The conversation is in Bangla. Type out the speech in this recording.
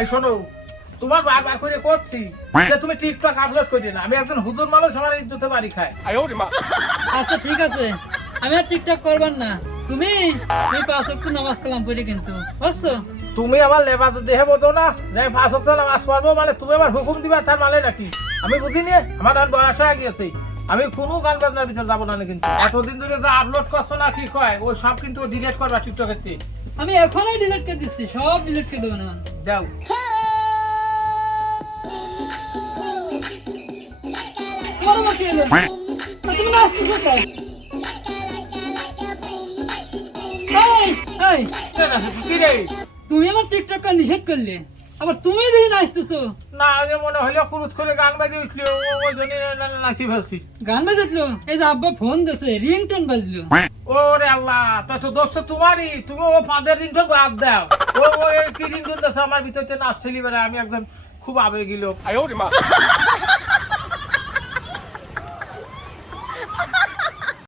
এই শোনো তোমার বারবার করে করছি যে তুমি টিকটক আপলোড করি না আমি একজন হুজুর মানুষ আমার ইজ্জতে বাড়ি খায় আচ্ছা ঠিক আছে। আমি আর টিকটক করবার না। তুমি তুমি পাঁচ ওয়াক্ত নামাজ কালাম পড়ি কিন্তু। বুঝছ? তুমি আমার লেবাস দেহে বোঝো না যে পাঁচ সপ্তাহ নামাজ পড়ব মানে তুমি আমার হুকুম দিবা তার মানে নাকি? আমি বুঝিনি আমার বয়স হয়ে গিয়েছে। আমি কোনো গান বাজনার ভিতরে যাব না কিন্তু। এতদিন ধরে যে আপলোড করছ না কি কয়? ওই সব কিন্তু ডিলেট করবা টিকটকের থেকে। আমি এখনই ডিলিট করে দিচ্ছি সব ডিলিট করে দেবো না। তুমি নাচতেছো কেন? এই, এই, কি রে? তুমি আমার টিকটক নিষেধ করলে। আবার তুমি দেখি নাচতেছো না যে মনে হলো কুরুত করে গান বাজে উঠল ওই জন্য নাচি ফেলছি। গান বাজলো এই যে আব্বা ফোন দিছে রিংটোন বাজলো। ওরে আল্লাহ তো তো দোস্ত তোমারই তুমি ও ফাদের রিংটোন বাদ দাও। ও ও কি রিংটোন দেখো আমার ভিতরে নাচ ঠেলি বেড়ায় আমি একজন খুব আবেগী লোক।